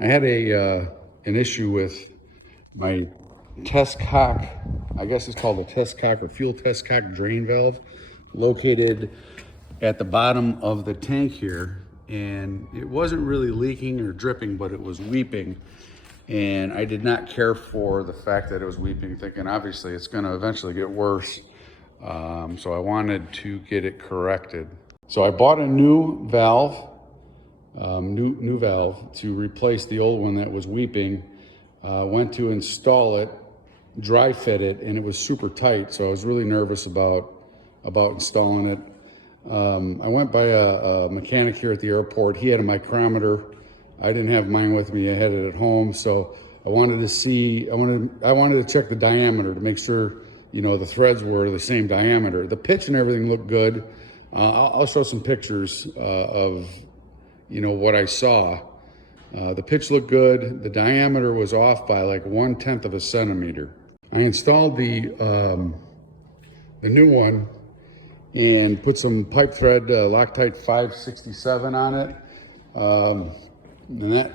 I had an issue with my test cock, I guess it's called a test cock or fuel test cock drain valve, located at the bottom of the tank here. And it wasn't really leaking or dripping, but it was weeping. And I did not care for the fact that it was weeping, thinking obviously it's going to eventually get worse. So I wanted to get it corrected. So I bought a new valve, new valve to replace the old one that was weeping. Went to install it, dry fit it, and it was super tight. So I was really nervous about installing it. I went by a mechanic here at the airport. He had a micrometer. I didn't have mine with me. I had it at home. So I wanted to see, I wanted to check the diameter to make sure, you know, the threads were the same diameter. The pitch and everything looked good. I'll show some pictures of, you know, what I saw. The pitch looked good. The diameter was off by like 1/10 of a centimeter. I installed the new one and put some pipe thread Loctite 567 on it. And that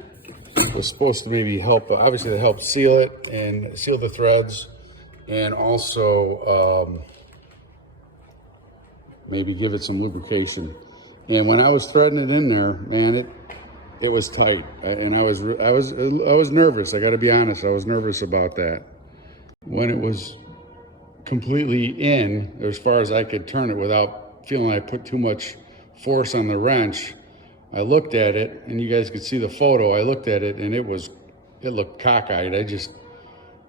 was supposed to maybe help, obviously to help seal it and seal the threads, and also maybe give it some lubrication. And when I was threading it in there, man, it was tight, and I was nervous. I got to be honest, I was nervous about that. When it was completely in, as far as I could turn it without feeling I put too much force on the wrench, I looked at it, and you guys could see the photo. I looked at it, and it looked cockeyed.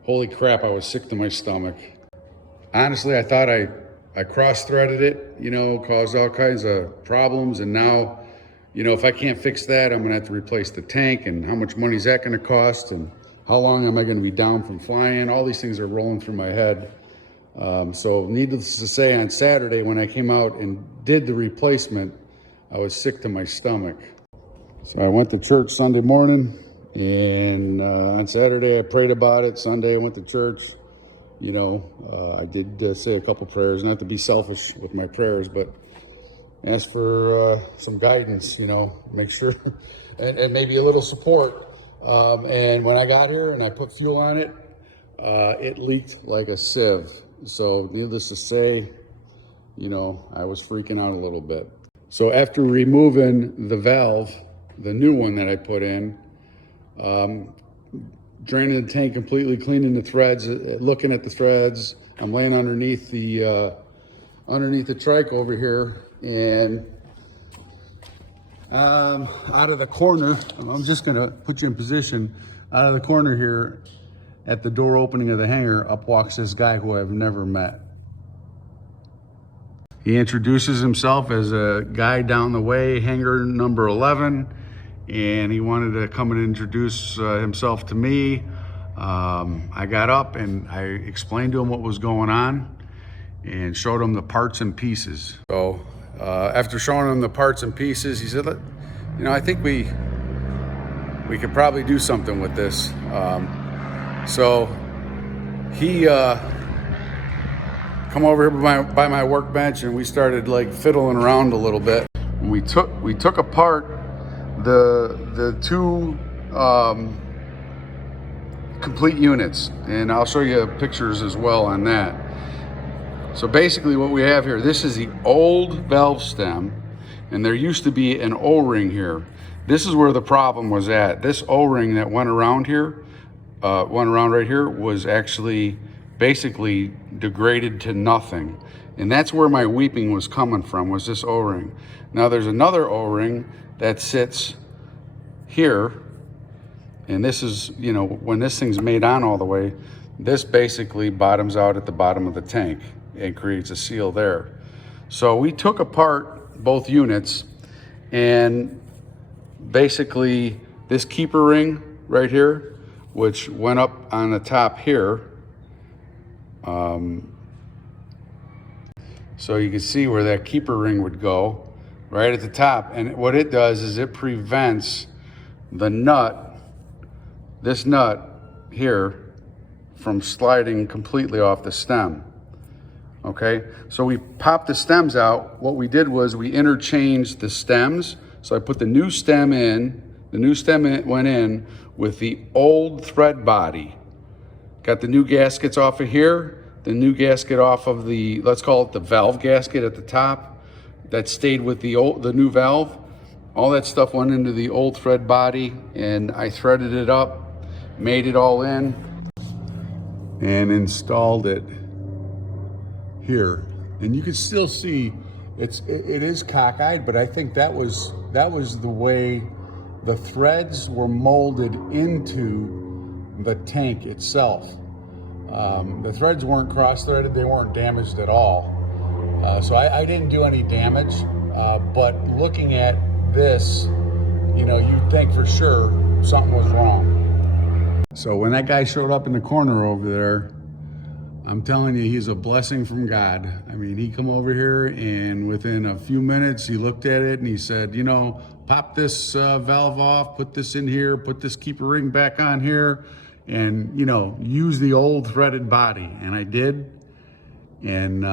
Holy crap, I was sick to my stomach. Honestly, I thought I cross-threaded it, you know, caused all kinds of problems, and now, you know, if I can't fix that, I'm gonna have to replace the tank, and how much money is that gonna cost, and how long am I gonna be down from flying? All these things are rolling through my head. So needless to say, on Saturday when I came out and did the replacement, I was sick to my stomach. So I went to church Sunday morning, and on Saturday I prayed about it. Sunday I went to church. You know, I did say a couple prayers, not to be selfish with my prayers, but ask for some guidance, you know, make sure, and maybe a little support. And when I got here and I put fuel on it, it leaked like a sieve. So needless to say, you know, I was freaking out a little bit. So after removing the valve, the new one that I put in, draining the tank completely, cleaning the threads, looking at the threads, I'm laying underneath the trike over here, and out of the corner, I'm just gonna put you in position, out of the corner here, at the door opening of the hangar, up walks this guy who I've never met. He introduces himself as a guy down the way, hangar number 11, and he wanted to come and introduce himself to me. I got up and I explained to him what was going on and showed him the parts and pieces. So after showing him the parts and pieces, he said, you know, I think we could probably do something with this. So he come over here by my workbench, and we started like fiddling around a little bit. And we took apart the two complete units, and I'll show you pictures as well on that. So basically what we have here, this is the old valve stem, and there used to be an O-ring here. This is where the problem was at. This O-ring that went around here, right here, was actually basically degraded to nothing. And that's where my weeping was coming from, was this O-ring. Now there's another O-ring that sits here, and this is, you know, when this thing's made on all the way, this basically bottoms out at the bottom of the tank and creates a seal there. So we took apart both units, and basically this keeper ring right here, which went up on the top here, so you can see where that keeper ring would go, right at the top. And what it does is it prevents the nut, this nut here, from sliding completely off the stem. Okay, so we popped the stems out. What we did was we interchanged the stems. So I put the new stem in, The new stem went in with the old thread body. Got the new gaskets off of here, the new gasket off of the, let's call it the valve gasket at the top. That stayed with the new valve. All that stuff went into the old thread body, and I threaded it up, made it all in, and installed it here. And you can still see it is cockeyed, but I think that was the way the threads were molded into the tank itself. The threads weren't cross-threaded, they weren't damaged at all. So I didn't do any damage, but looking at this, you'd think for sure something was wrong. So when that guy showed up in the corner over there, I'm telling you, he's a blessing from God. I mean, he come over here, and within a few minutes, he looked at it and he said, pop this valve off, put this in here, put this keeper ring back on here, and, use the old threaded body. And I did, and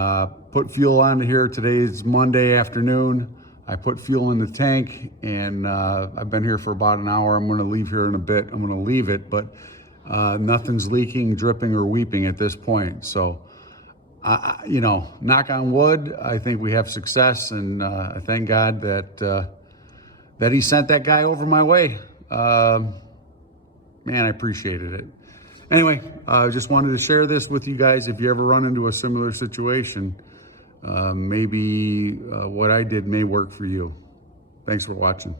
put fuel onto here. Today's Monday afternoon. I put fuel in the tank, and I've been here for about an hour. I'm gonna leave here in a bit. I'm gonna leave it, but nothing's leaking, dripping, or weeping at this point. So, knock on wood, I think we have success, and I thank God that he sent that guy over my way. Man, I appreciated it. Anyway, I just wanted to share this with you guys. If you ever run into a similar situation, maybe what I did may work for you. Thanks for watching.